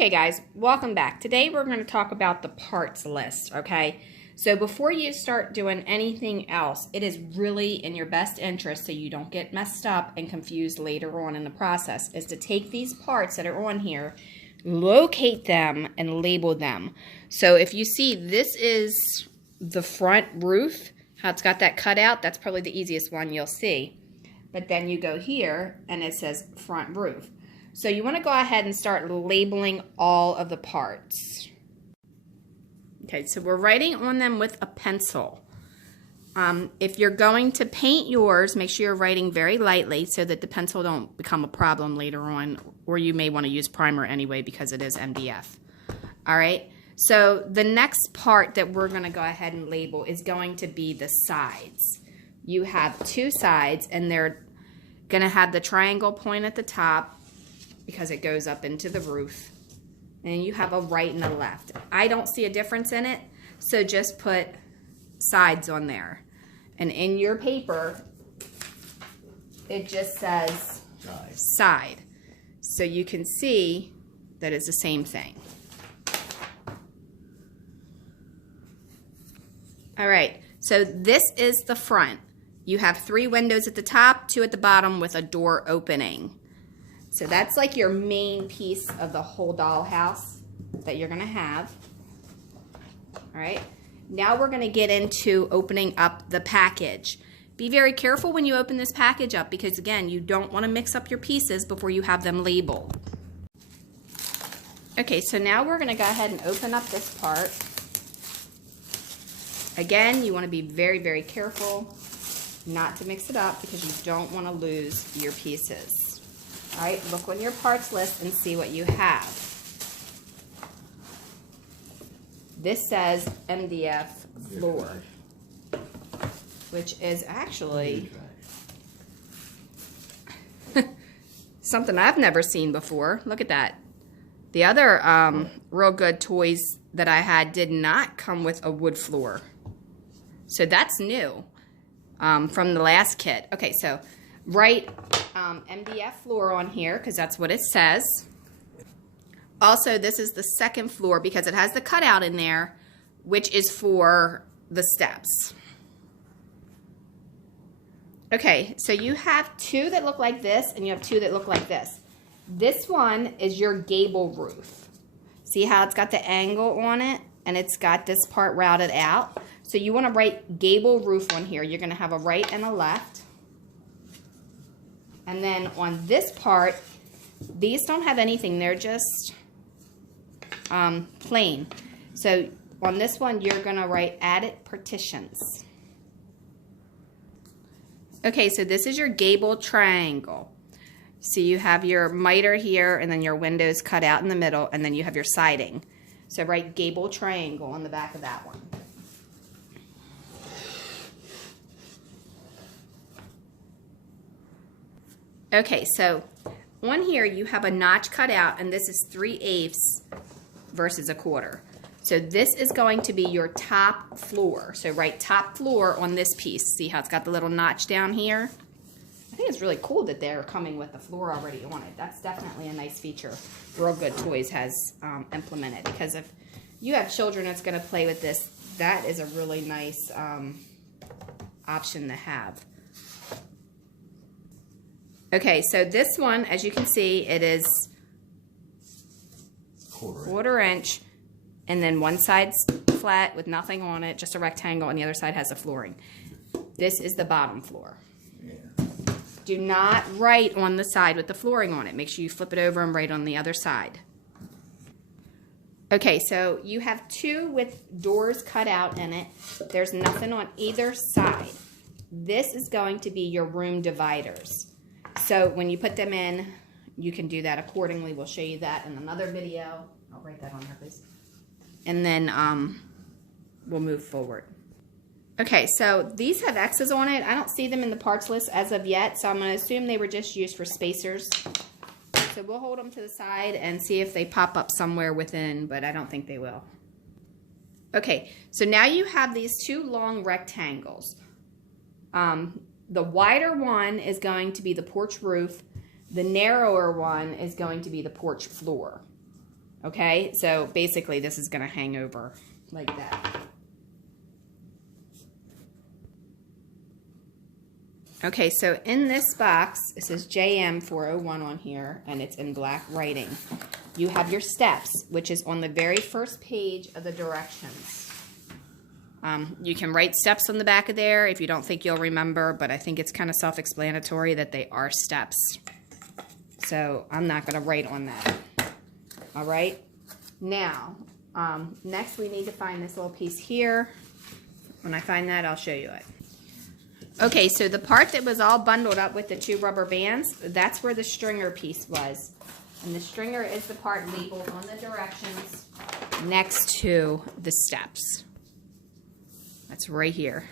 Okay guys, welcome back. Today we're going to talk about the parts list, okay? So before you start doing anything else, it is really in your best interest so you don't get messed up and confused later on in the process, is to take these parts that are on here, locate them, and label them. So if you see, this is the front roof, how it's got that cutout, that's probably the easiest one you'll see. But then you go here and it says front roof. So you want to go ahead and start labeling all of the parts. Okay, so we're writing on them with a pencil. If you're going to paint yours, make sure you're writing very lightly so that the pencil don't become a problem later on, or you may want to use primer anyway because it is MDF. All right, so the next part that we're going to go ahead and label is going to be the sides. You have two sides and they're going to have the triangle point at the top because it goes up into the roof. And you have a right and a left. I don't see a difference in it, so just put sides on there. And in your paper, it just says side. So you can see that it's the same thing. All right, so this is the front. You have 3 windows at the top, 2 at the bottom with a door opening. So that's like your main piece of the whole dollhouse that you're going to have. All right. Now we're going to get into opening up the package. Be very careful when you open this package up because, again, you don't want to mix up your pieces before you have them labeled. Okay, so now we're going to go ahead and open up this part. Again, you want to be very, very careful not to mix it up because you don't want to lose your pieces. All right, look on your parts list and see what you have. This says MDF floor, which is actually something I've never seen before. Look at that. The other Real Good toys that I had did not come with a wood floor. So that's new from the last kit. Okay, so write MDF floor on here because that's what it says. Also, this is the second floor because it has the cutout in there, which is for the steps. Okay, so you have 2 that look like this and you have 2 that look like this. This one is your gable roof. See how it's got the angle on it and it's got this part routed out? So you want to write gable roof on here. You're going to have a right and a left. And then on this part, these don't have anything. They're just plain. So on this one, you're going to write added partitions. Okay, so this is your gable triangle. So you have your miter here, and then your windows cut out in the middle, and then you have your siding. So write gable triangle on the back of that one. Okay, so on here you have a notch cut out, and this is 3/8 versus a quarter. So this is going to be your top floor. So write top floor on this piece. See how it's got the little notch down here? I think it's really cool that they're coming with the floor already on it. That's definitely a nice feature Real Good Toys has implemented, because if you have children that's going to play with this, that is a really nice option to have. Okay, so this one, as you can see, it is quarter inch, and then one side's flat with nothing on it, just a rectangle, and the other side has the flooring. This is the bottom floor. Yeah. Do not write on the side with the flooring on it. Make sure you flip it over and write on the other side. Okay, so you have 2 with doors cut out in it. There's nothing on either side. This is going to be your room dividers. So when you put them in, you can do that accordingly. We'll show you that in another video. I'll write that on there, please. And then we'll move forward. Okay, so these have X's on it. I don't see them in the parts list as of yet, so I'm going to assume they were just used for spacers. So we'll hold them to the side and see if they pop up somewhere within, but I don't think they will. Okay, so now you have these 2 long rectangles. The wider one is going to be the porch roof. The narrower one is going to be the porch floor. Okay, so basically this is going to hang over like that. Okay, so in this box, it says JM401 on here, and it's in black writing. You have your steps, which is on the very first page of the directions. You can write steps on the back of there if you don't think you'll remember, but I think it's kind of self-explanatory that they are steps. So I'm not going to write on that. All right? Now, next we need to find this little piece here. When I find that, I'll show you it. Okay, so the part that was all bundled up with the 2 rubber bands, that's where the stringer piece was. And the stringer is the part labeled on the directions next to the steps. That's right here.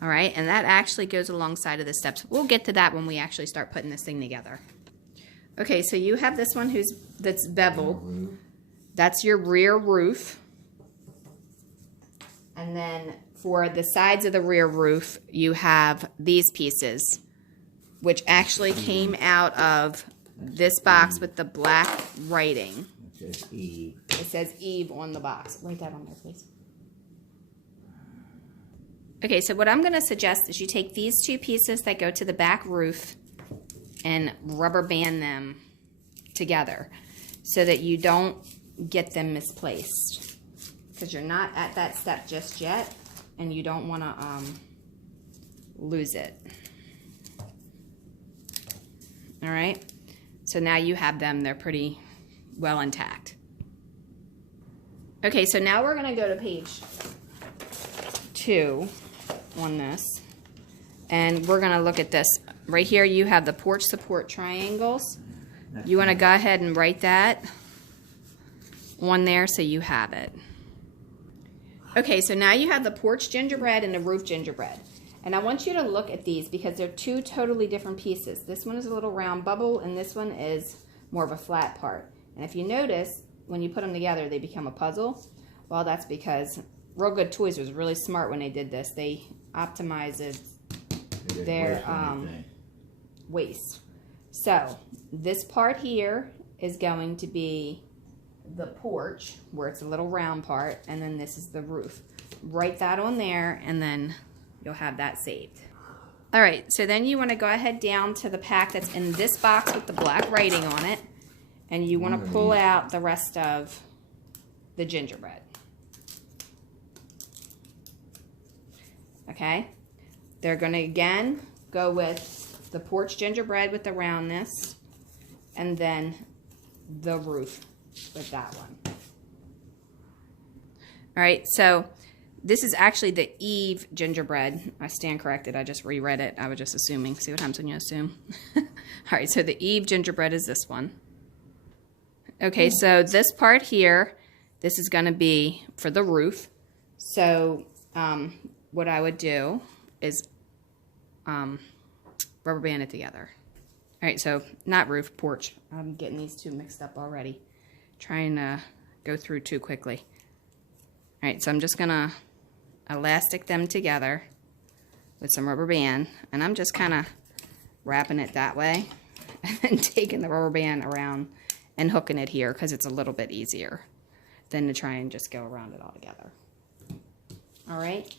All right, and that actually goes alongside of the steps. We'll get to that when we actually start putting this thing together. Okay, so you have this one that's beveled. That's your rear roof. And then for the sides of the rear roof, you have these pieces, which actually came out of this box with the black writing. It says Eve. It says Eve on the box. Write that on there, please. Okay, so what I'm going to suggest is you take these 2 pieces that go to the back roof and rubber band them together so that you don't get them misplaced, because you're not at that step just yet and you don't want to lose it. All right, so now you have them. They're pretty well intact. Okay, so now we're going to go to page 2 on this, and we're going to look at this. Right here you have the porch support triangles. You want to go ahead and write that on there so you have it. Okay, so now you have the porch gingerbread and the roof gingerbread. And I want you to look at these because they're 2 totally different pieces. This one is a little round bubble and this one is more of a flat part. And if you notice, when you put them together, they become a puzzle. Well, that's because Real Good Toys was really smart when they did this. They optimized their waste. So this part here is going to be the porch, where it's a little round part, and then this is the roof. Write that on there, and then you'll have that saved. All right, so then you want to go ahead down to the pack that's in this box with the black writing on it, and you want to pull out the rest of the gingerbread. Okay, they're going to again go with the porch gingerbread with the roundness, and then the roof with that one. All right, so this is actually the Eve gingerbread. I stand corrected. I just reread it. I was just assuming. See what happens when you assume. All right, so the Eve gingerbread is this one. Okay, so this part here, this is going to be for the roof. So what I would do is rubber band it together. All right, so not roof, porch. I'm getting these 2 mixed up already. Trying to go through too quickly. All right, so I'm just going to elastic them together with some rubber band, and I'm just kind of wrapping it that way and then taking the rubber band around and hooking it here because it's a little bit easier than to try and just go around it all together. All right.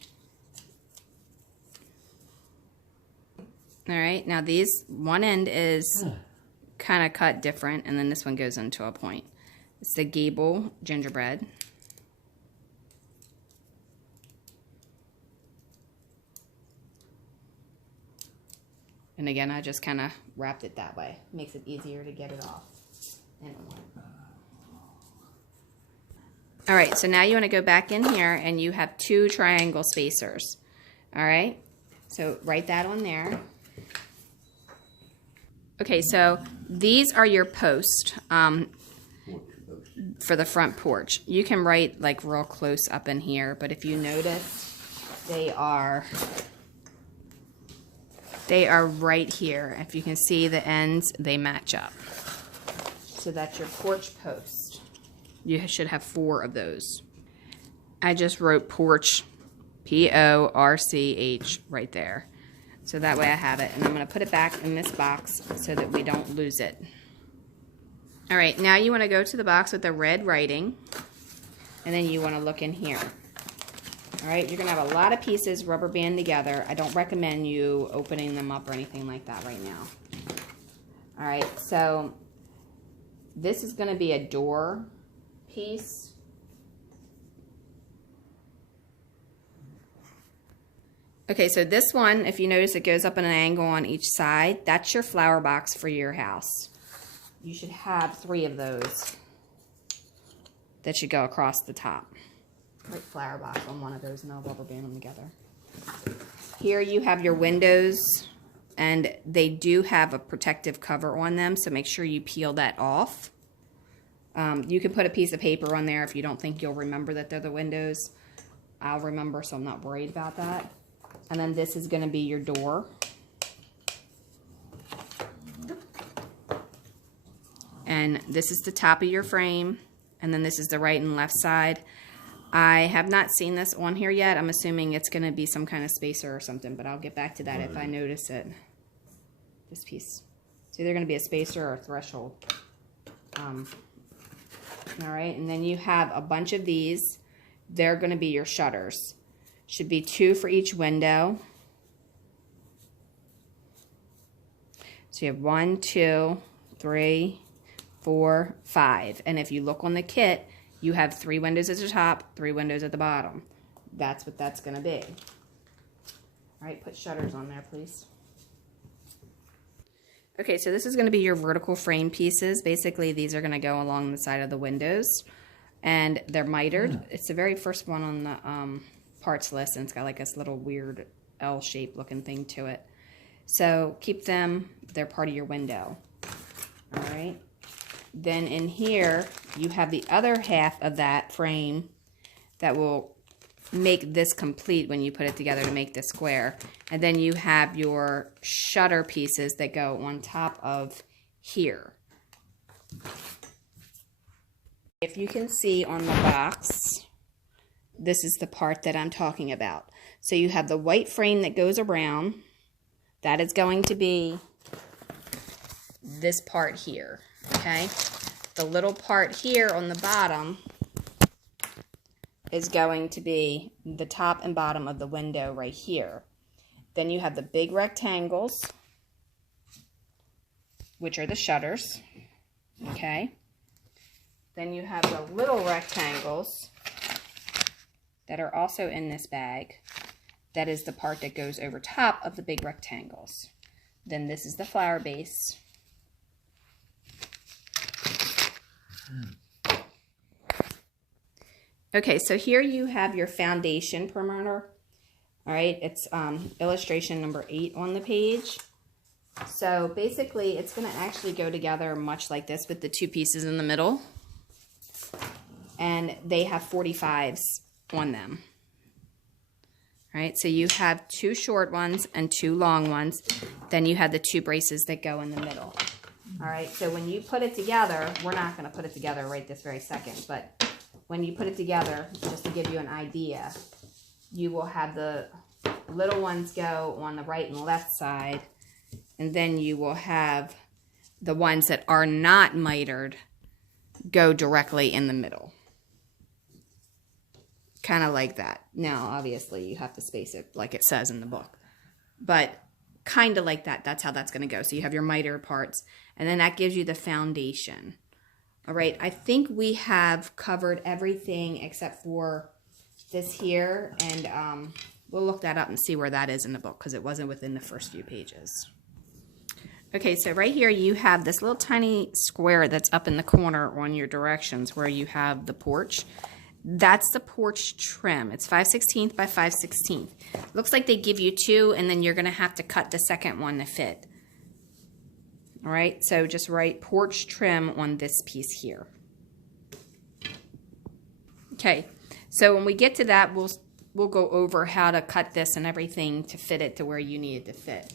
All right, now these, one end is kind of cut different, and then this one goes into a point. It's the gable gingerbread. And again, I just kind of wrapped it that way. Makes it easier to get it off. All right, so now you want to go back in here and you have 2 triangle spacers. All right, so write that on there. Okay, so these are your posts for the front porch. You can write like real close up in here, but if you notice, they are right here. If you can see the ends, they match up. So that's your porch post. You should have 4 of those. I just wrote porch, P-O-R-C-H, right there. So that way I have it. And I'm going to put it back in this box so that we don't lose it. All right, now you want to go to the box with the red writing, and then you want to look in here. All right, you're going to have a lot of pieces rubber band together. I don't recommend you opening them up or anything like that right now. All right, so this is going to be a door piece. Okay, so this one, if you notice, it goes up at an angle on each side. That's your flower box for your house. You should have 3 of those that should go across the top. Like flower box on one of those, and I'll rubber band them together. Here you have your windows, and they do have a protective cover on them, so make sure you peel that off. You can put a piece of paper on there if you don't think you'll remember that they're the windows. I'll remember, so I'm not worried about that. And then this is going to be your door. And this is the top of your frame. And then this is the right and left side. I have not seen this on here yet. I'm assuming it's going to be some kind of spacer or something, but I'll get back to that if I notice it. This piece. It's either going to be a spacer or a threshold. All right, and then you have a bunch of these. They're going to be your shutters. Should be 2 for each window. So you have 1, 2, 3, 4, 5. And if you look on the kit, you have 3 windows at the top, 3 windows at the bottom. That's what that's going to be. All right, put shutters on there, please. Okay, so this is going to be your vertical frame pieces. Basically, these are going to go along the side of the windows. And they're mitered. It's the very first one on the parts list, and it's got like this little weird L-shaped looking thing to it. So keep them. They're part of your window. All right. Then in here, you have the other half of that frame that will make this complete when you put it together to make the square. And then you have your shutter pieces that go on top of here. If you can see on the box, this is the part that I'm talking about. So you have the white frame that goes around. That is going to be this part here, okay? The little part here on the bottom is going to be the top and bottom of the window right here. Then you have the big rectangles, which are the shutters, okay? Then you have the little rectangles that are also in this bag. That is the part that goes over top of the big rectangles. Then this is the flower base. Okay, so here you have your foundation perimeter. All right, it's illustration number 8 on the page. So basically, it's going to actually go together much like this with the 2 pieces in the middle. And they have 45s on them. All right, so you have 2 short ones and 2 long ones. Then you have the 2 braces that go in the middle. All right, so when you put it together, we're not going to put it together right this very second, but when you put it together, just to give you an idea, you will have the little ones go on the right and left side, and then you will have the ones that are not mitered go directly in the middle. Kind of like that. Now, obviously, you have to space it like it says in the book. But kind of like that. That's how that's going to go. So you have your miter parts, and then that gives you the foundation. All right. I think we have covered everything except for this here, and we'll look that up and see where that is in the book because it wasn't within the first few pages. Okay, so right here you have this little tiny square that's up in the corner on your directions where you have the porch. That's the porch trim. It's 5/16 by 5/16. Looks like they give you 2, and then you're going to have to cut the second one to fit. All right, so just write porch trim on this piece here. Okay, so when we get to that, we'll go over how to cut this and everything to fit it to where you need it to fit.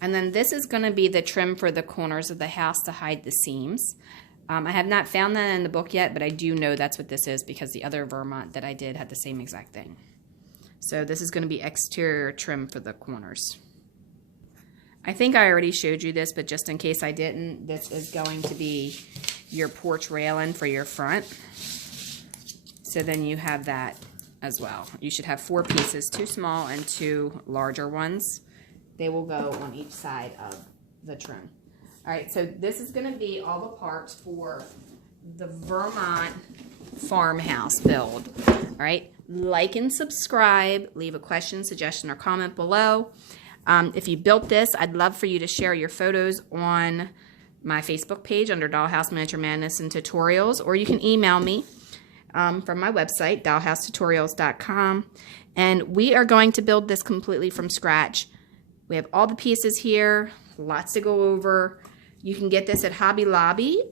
And then this is going to be the trim for the corners of the house to hide the seams. I have not found that in the book yet, but I do know that's what this is because the other Vermont that I did had the same exact thing. So this is going to be exterior trim for the corners. I think I already showed you this, but just in case I didn't, this is going to be your porch railing for your front. So then you have that as well. You should have 4 pieces, 2 small and 2 larger ones. They will go on each side of the trim. All right, so this is going to be all the parts for the Vermont farmhouse build. All right, like and subscribe. Leave a question, suggestion, or comment below. If you built this, I'd love for you to share your photos on my Facebook page under Dollhouse Miniature Madness and Tutorials, or you can email me from my website, dollhousetutorials.com. And we are going to build this completely from scratch. We have all the pieces here, lots to go over. You can get this at Hobby Lobby.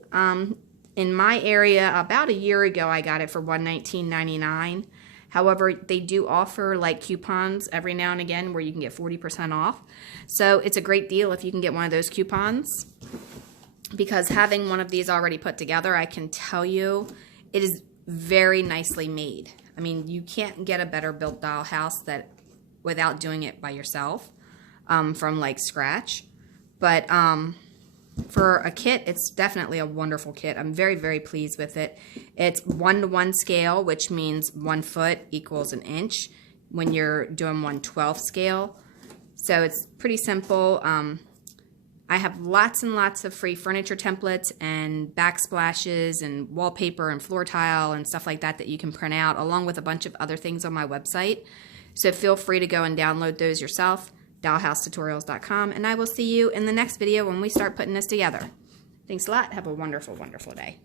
In my area, about a year ago, I got it for $119.99. However, they do offer like coupons every now and again where you can get 40% off. So it's a great deal if you can get one of those coupons, because having one of these already put together, I can tell you it is very nicely made. I mean, you can't get a better built dollhouse that without doing it by yourself from like scratch. But for a kit, it's definitely a wonderful kit. I'm very, very pleased with it. It's 1:1 scale, which means 1 foot equals an inch when you're doing 1/12 scale. So it's pretty simple. I have lots and lots of free furniture templates and backsplashes and wallpaper and floor tile and stuff like that that you can print out, along with a bunch of other things on my website. So feel free to go and download those yourself, dollhousetutorials.com, and I will see you in the next video when we start putting this together. Thanks a lot. Have a wonderful, wonderful day.